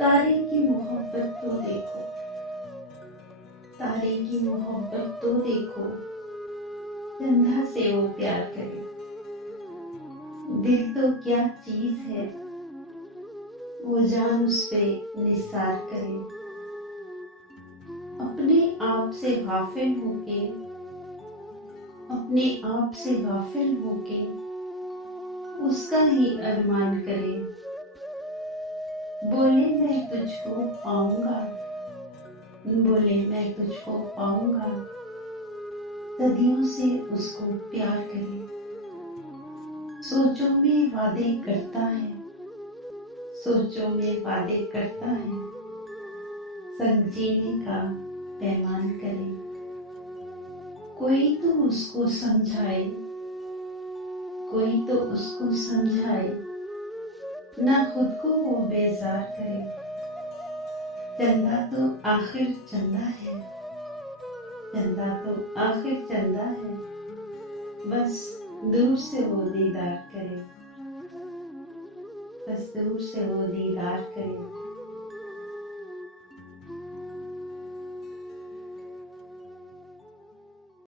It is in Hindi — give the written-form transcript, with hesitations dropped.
तारे की मोहब्बत तो देखो, तारे की मोहब्बत तो देखो, चंदा से वो प्यार करे। दिल तो क्या चीज है, वो जान उस पे निसार करे। अपने आप से गाफिल होके, अपने आप से गाफिल होके उसका ही अरमान करे। बोले मैं तुझको पाऊंगा, बोले मैं तुझको पाऊंगा, सदियों से उसको प्यार करे। सोचों में वादे करता है, सोचों में वादे करता है, संग जीने का पैमान करे। कोई तो उसको समझाए, कोई तो उसको समझाए, ना खुद को वो बेजार करे। चंदा तो आखिर चंदा है, चंदा तो आखिर चंदा है, बस दूर से वो दीदार करे, बस दूर से वो दीदार करे।